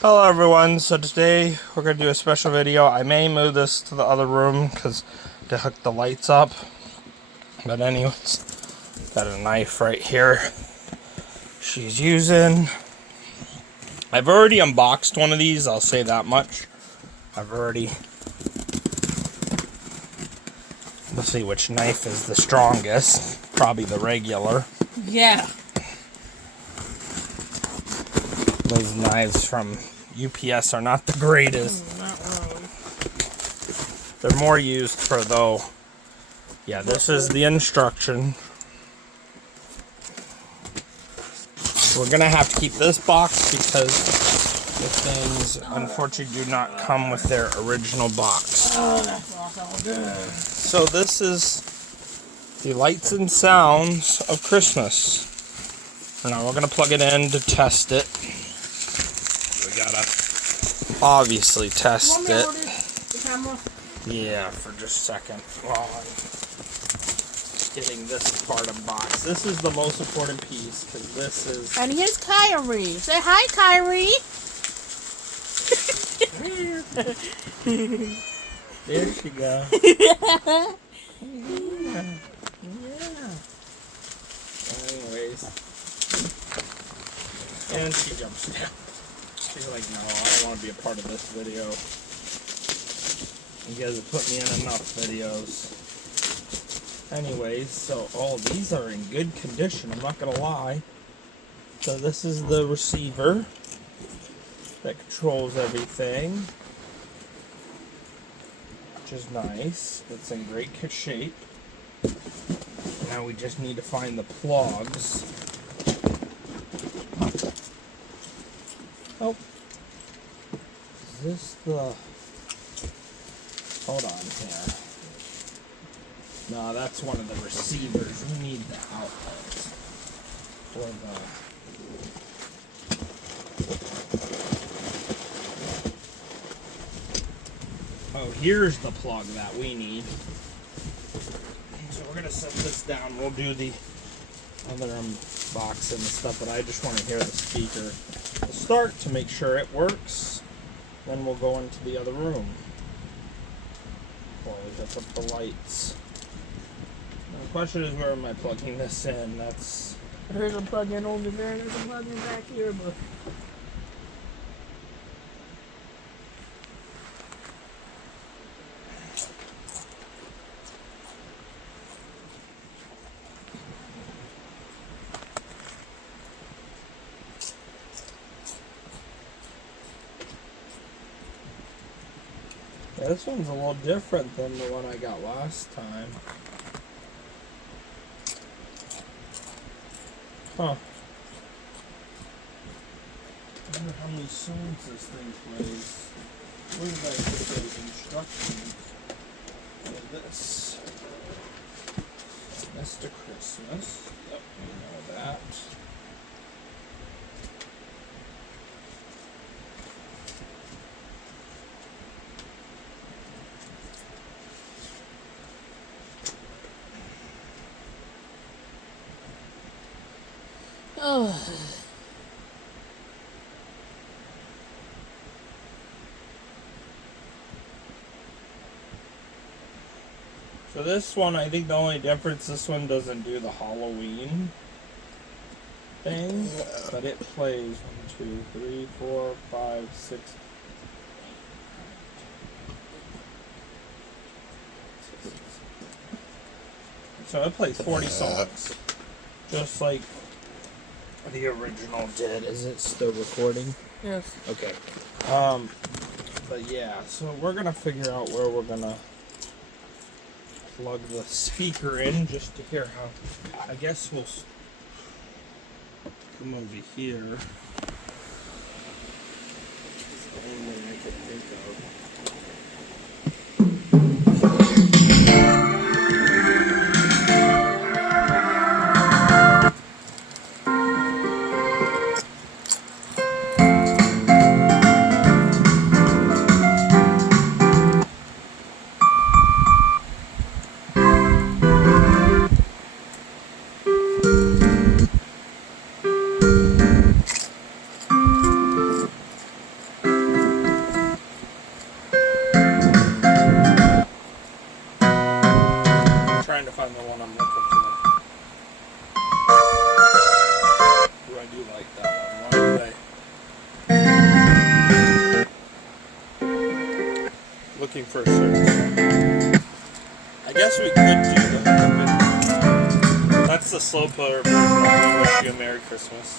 Hello everyone, so today we're going to do a special video. I may move this to the other room because to hook the lights up. But anyways, got a knife right here she's using. I've already unboxed one of these, I'll say that much. Let's see which knife is the strongest. Probably the regular. Yeah. Those knives from UPS are not the greatest. Not really. They're more used for though. Yeah, this is the instruction. We're gonna have to keep this box because the things unfortunately do not come with their original box. Oh, that's all good. So this is the lights and sounds of Christmas. Now we're gonna plug it in to test it. We gotta obviously test it. The camera? Yeah, for just a second. While I'm getting this part unboxed. This is the most important piece because this is. And here's Kyrie. Say hi, Kyrie. There she goes. Yeah. Anyways. And she jumps down. She's like, no, I don't want to be a part of this video. You guys have put me in enough videos. Anyways, so all these are in good condition, I'm not going to lie. So this is the receiver that controls everything. Which is nice. It's in great shape. Now we just need to find the plugs. Oh. Is this the... Hold on here. No, that's one of the receivers. We need the outlet for the... Oh, here's the plug that we need. So we're gonna set this down. We'll do the other unboxing and stuff, but I just want to hear the speaker start to make sure it works. Then we'll go into the other room. While we hook up the lights. Now the question is, where am I plugging this in? That's... There's a plug-in over there, there's a plug-in back here, but... Yeah, this one's a little different than the one I got last time. Huh. I wonder how many songs this thing plays. Where did I put those instructions for this? Mr. Christmas. Yep, we know that. Oh. So this one, I think the only difference, this one doesn't do the Halloween thing, but it plays 1, 2, 3, 4, 5, 6. So it plays 40 songs, just like the original did. Is it still recording? Yes. Okay. But yeah, so we're gonna figure out where we're gonna plug the speaker in just to hear how. I guess we'll come over here. It's the only way I can think of. looking for a certain song. I guess we could do the hookup video. That's the slow player version of We Wish You a Merry Christmas.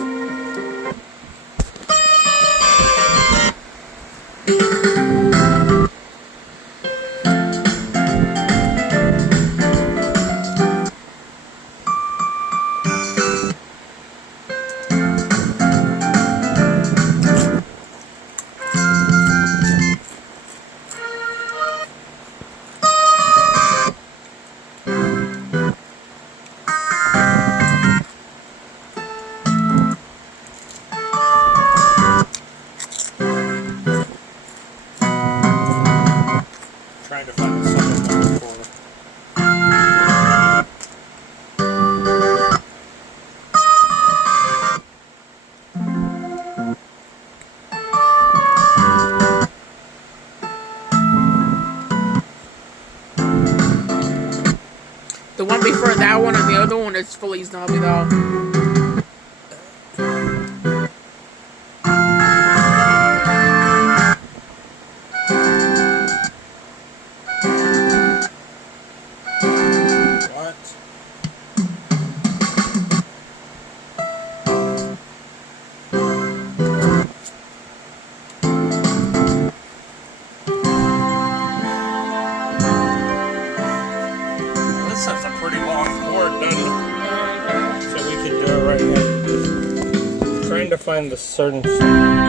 Trying to find the song I'm looking for. The one before that one and the other one is Feliz Navidad. What? This has a pretty long chord, doesn't it? So we can do it right now. Trying to find the certain song.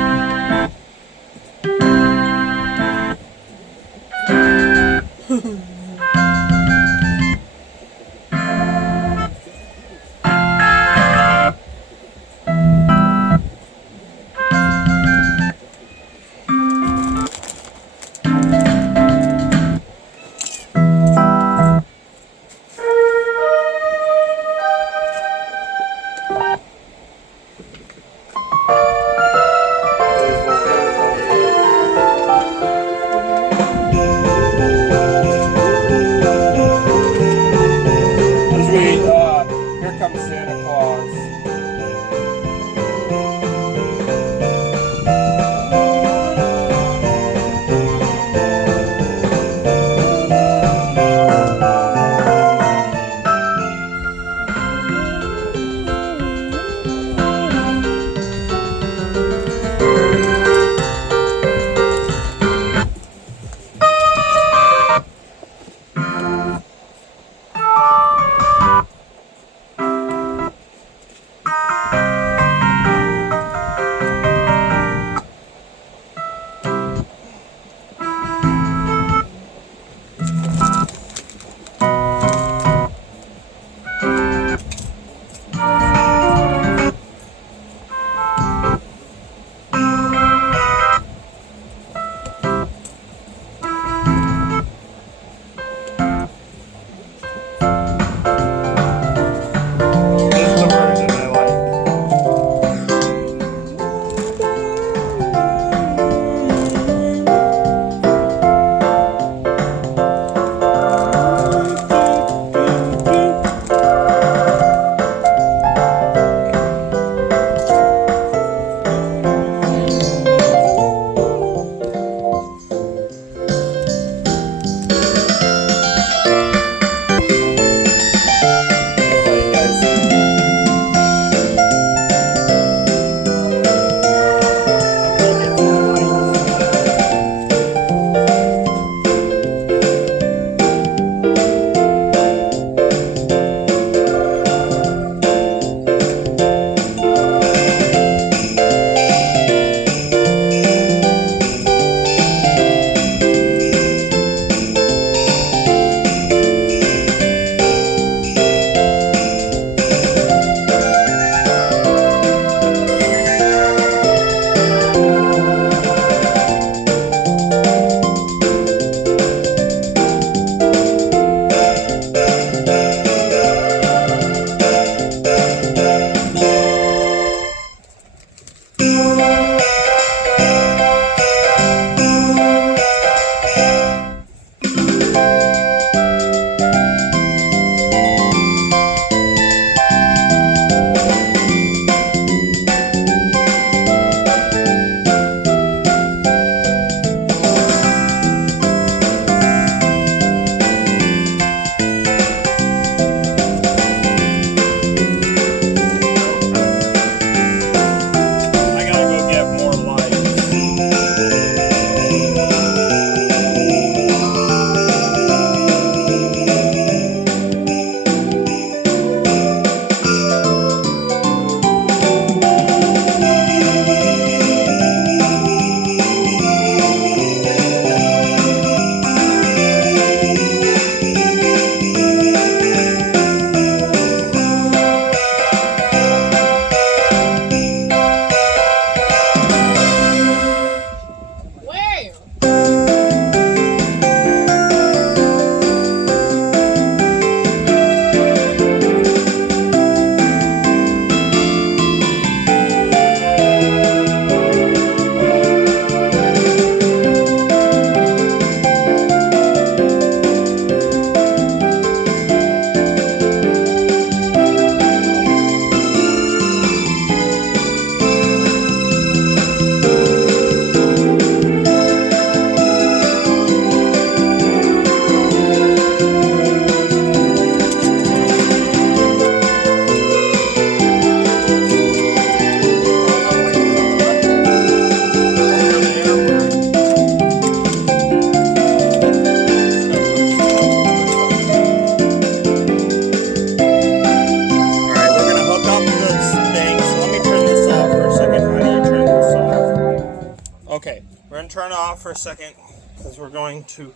Okay, we're going to turn it off for a second because we're going to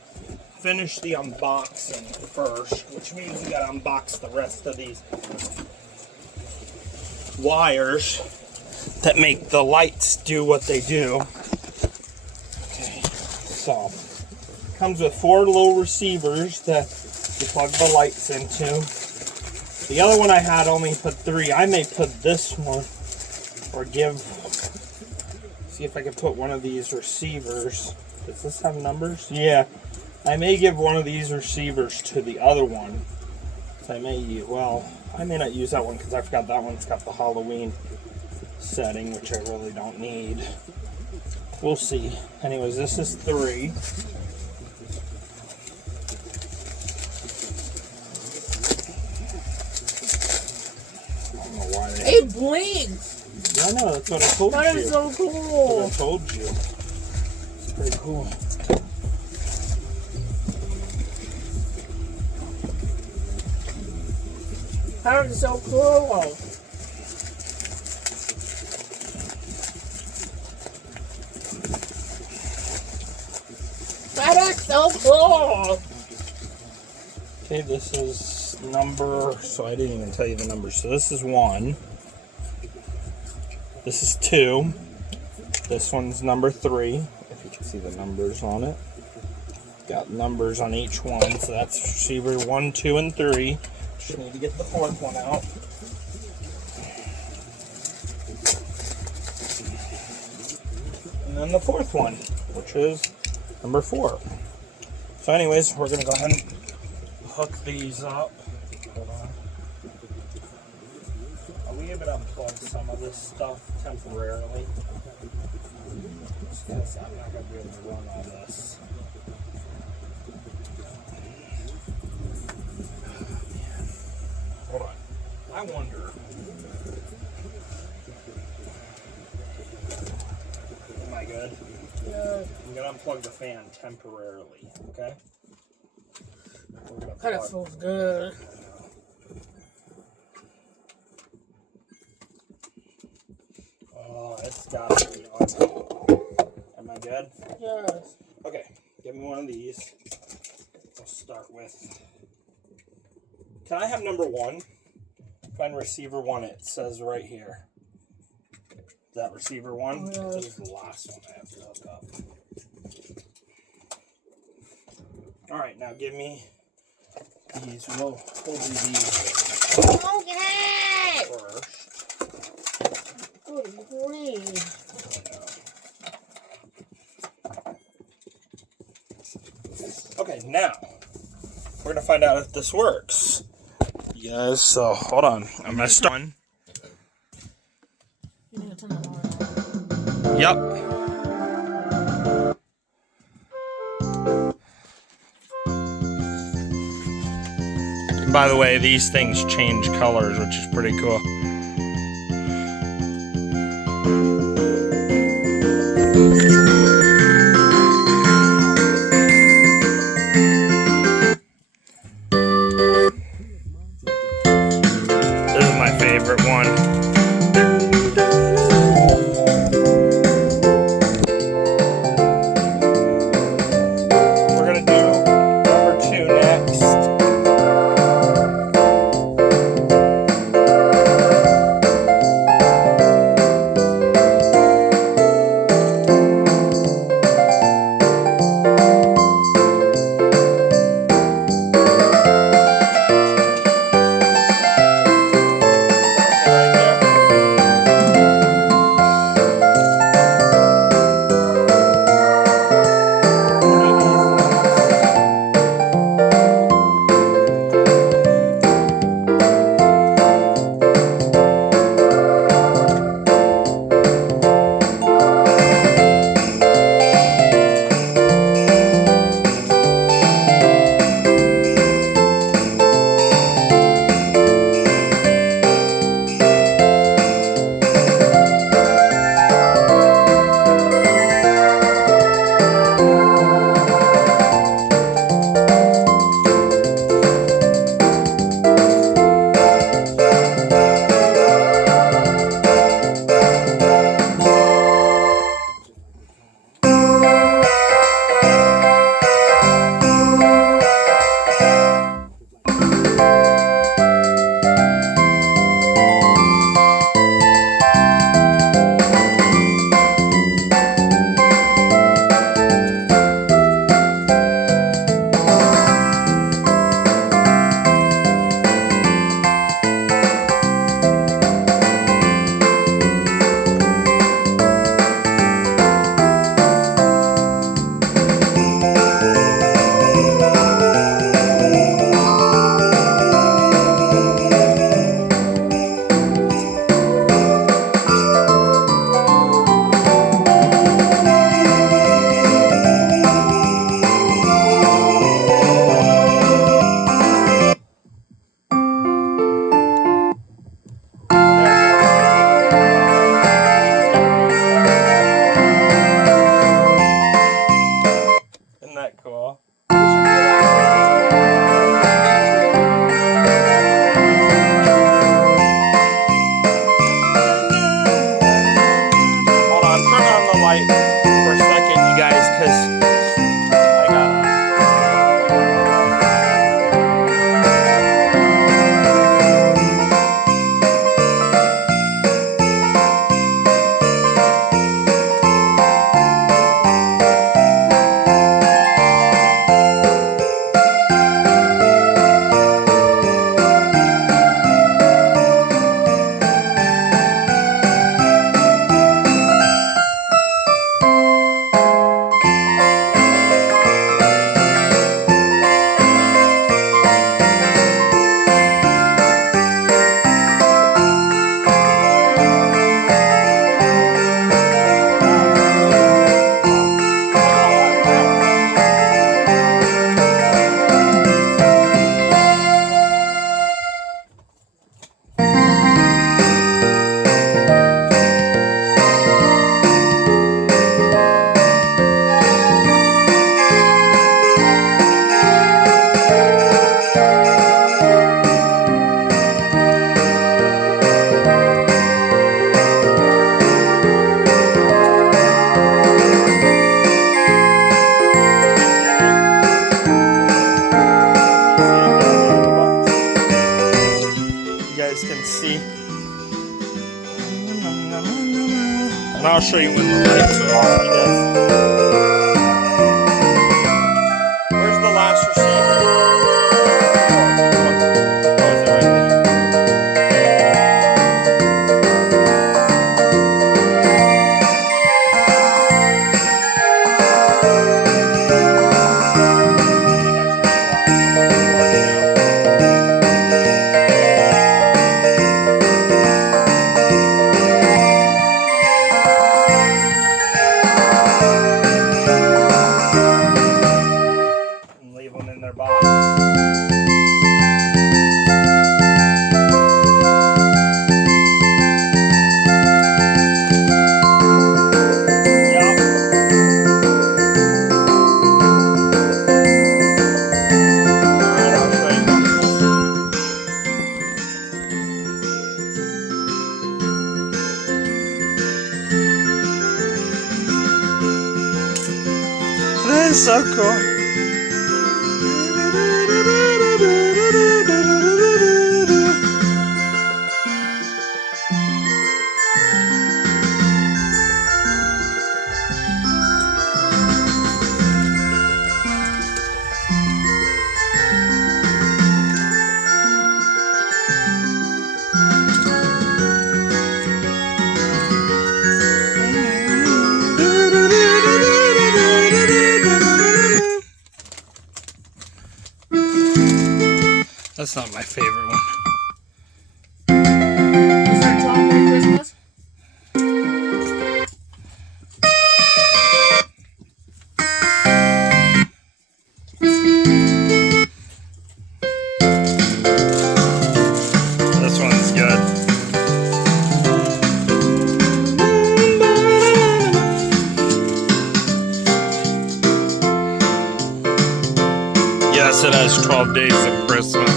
finish the unboxing first, which means we got to unbox the rest of these wires that make the lights do what they do. Okay, so comes with 4 little receivers that you plug the lights into. The other one I had only put 3. I may put this one or see if I can put one of these receivers. Does this have numbers? Yeah. I may give one of these receivers to the other one. So I may not use that one because I forgot that one's got the Halloween setting, which I really don't need. We'll see. Anyways, this is 3. I don't know why It blinks. Yeah, I know, that's what I told you. That is so cool. That's what I told you. It's pretty cool. That is so cool. That is so cool. Okay, this is number, so I didn't even tell you the number. So this is 1. This is 2. This one's number 3, if you can see the numbers on it. Got numbers on each one, so that's receiver 1, 2, and 3. Just need to get the 4th one out. And then the 4th one, which is number 4. So anyways, we're gonna go ahead and hook these up. Hold on. Are we able to unplug some of this stuff temporarily? Because I'm not going to be able to run all this. Hold on. I wonder. Am I good? Yeah. I'm going to unplug the fan temporarily, okay? That feels good. Oh, it's got to be on. Am I good? Yes. Okay, give me one of these. I'll start with. Can I have number 1? Find receiver 1. It says right here. Is that receiver 1? Yeah. This is the last one I have to hook up. Alright, now give me these. We'll do these Okay. first. Good grief. Okay, now we're gonna find out if this works. Yes, so hold on. I'm gonna start. You need to turn the light on. Yep. By the way, these things change colors, which is pretty cool. This is my favorite one. We're gonna do number 2 next. show you when the lights are off, I guess. Where's the last receiver? Oh, is it right there? And leave them in their box. That is so cool. That's not my favorite one. Is that 12 Day Christmas? This one's good. Yes, it has 12 days of Christmas.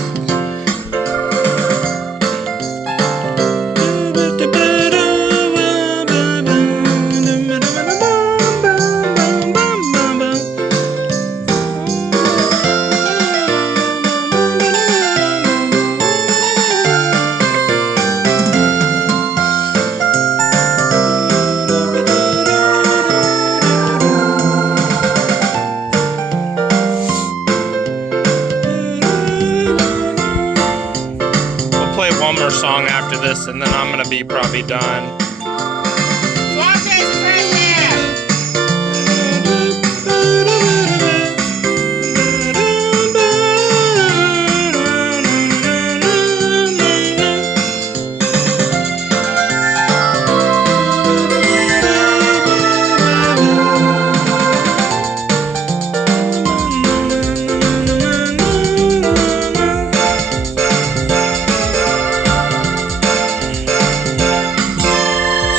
We'll play one more song after this, and then I'm gonna be probably done. 12 Days of Christmas!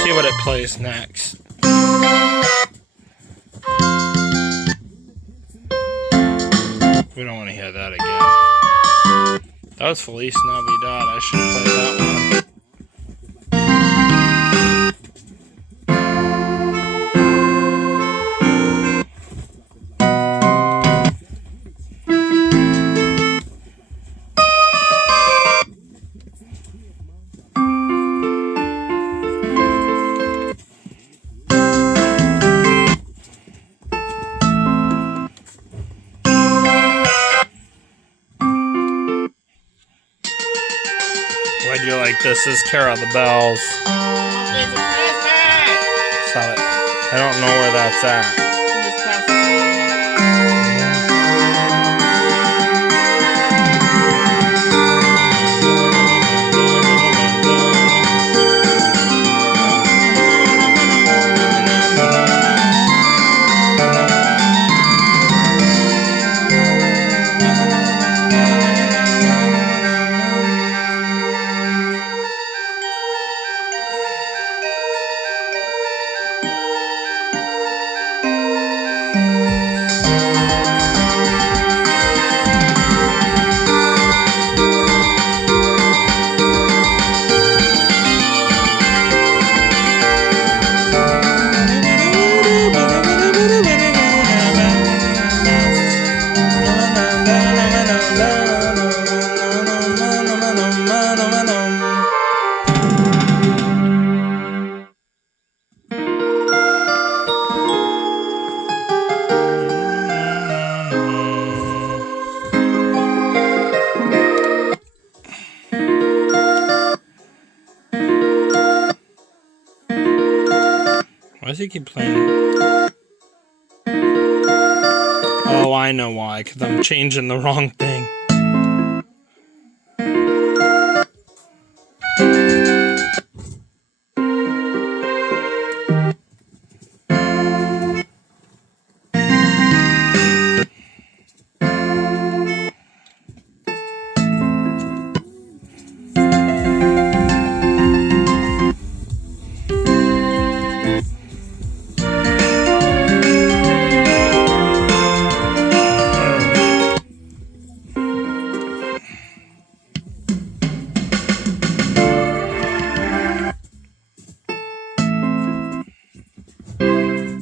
See what it plays next. We don't want to hear that again. That was Feliz Navidad. I should play that one. Why'd you like this? This is Carol of the Bells. 12 Days of Christmas! Saw it. I don't know where that's at. Just pass it. Why does he keep playing? Oh, I know why. Because I'm changing the wrong thing.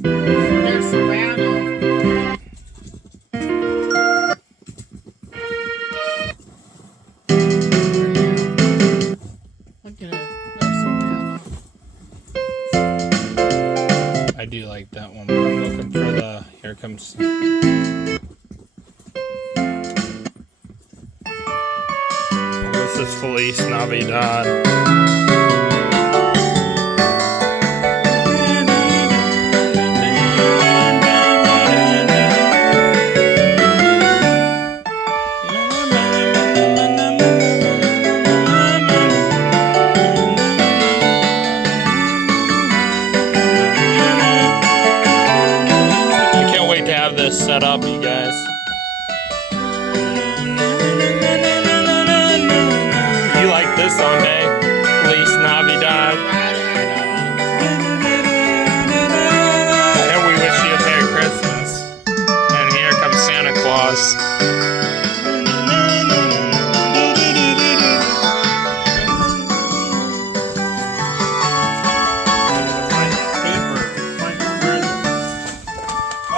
There's Savannah. Look at it. There's Savannah. I do like that one, but I'm looking for the. Here comes. This is Feliz Navidad. I can't wait to have this set up, you guys. You like this song, Dave? Feliz Navidad. And we wish you a Merry Christmas. And here comes Santa Claus.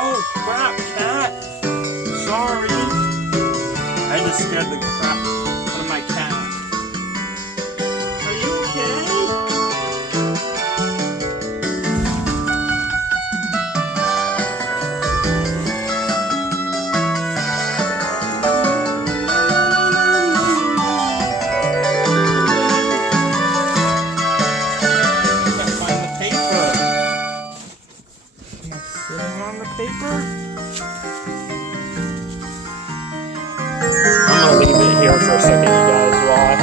Oh crap, cat! Sorry. I just scared the crap out of my cat. Are you okay? I can't find the paper. Am I sitting on the paper? I'm gonna leave it here for a second, you guys, while I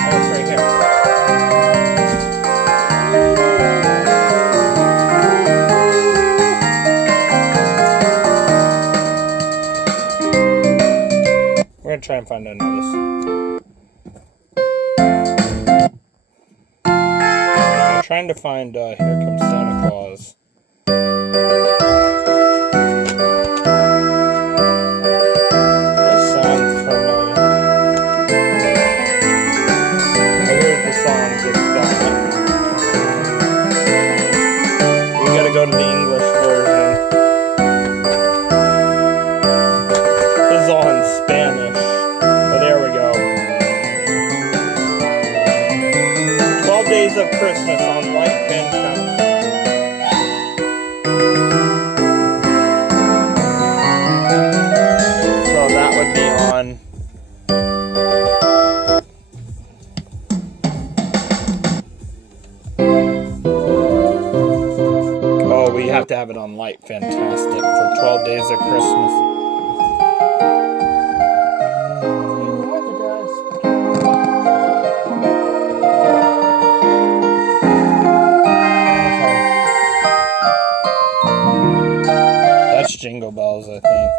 Oh, it's right here. We're gonna try and find another. I'm trying to find Here Comes Santa Claus. This song's familiar. Here's the songs it's got. We gotta go to the English version. This is all in Spanish. Oh, there we go. 12 Days of Christmas on Light Fantastic. So that would be on. Oh, we have to have it on Light Fantastic for 12 Days of Christmas. What the dust? That's Jingle Bells, I think.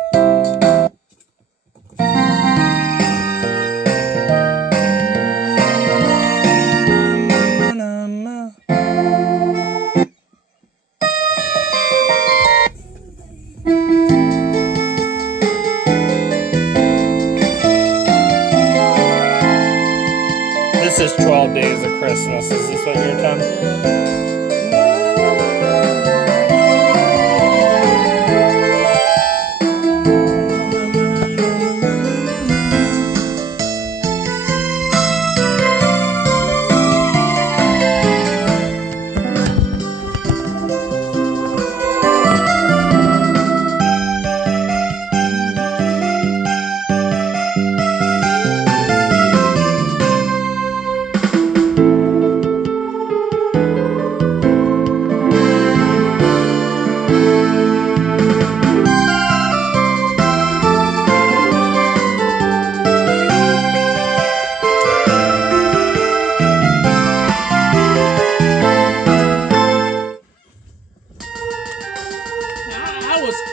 This is 12 Days of Christmas. Is this what you're telling me?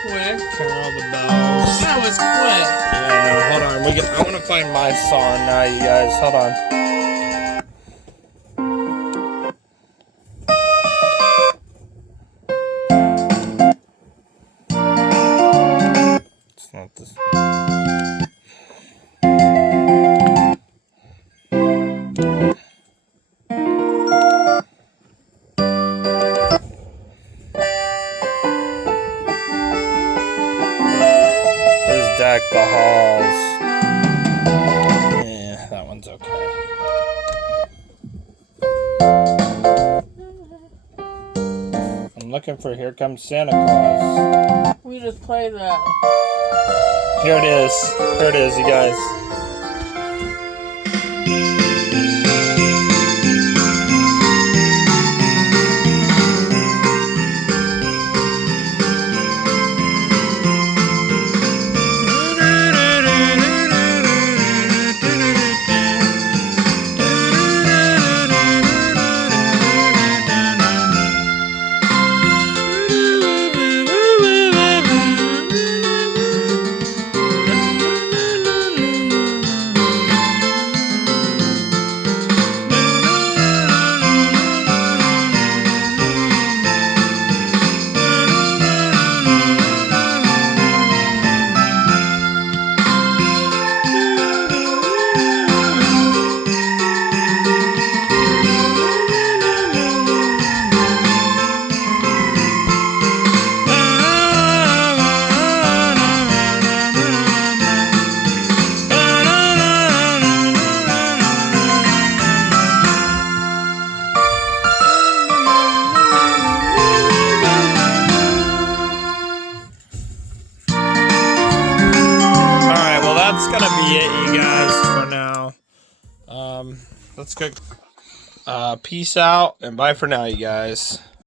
quick. Carol the bells. That was quick. Yeah, no, hold on. I want to find my song now, you guys. Hold on. It's not this. There's Deck the Halls. Yeah, that one's okay. I'm looking for Here Comes Santa Claus. We just played that. Here it is. Here it is, you guys. That's gonna be it, you guys, for now. Let's go. Peace out and bye for now, you guys.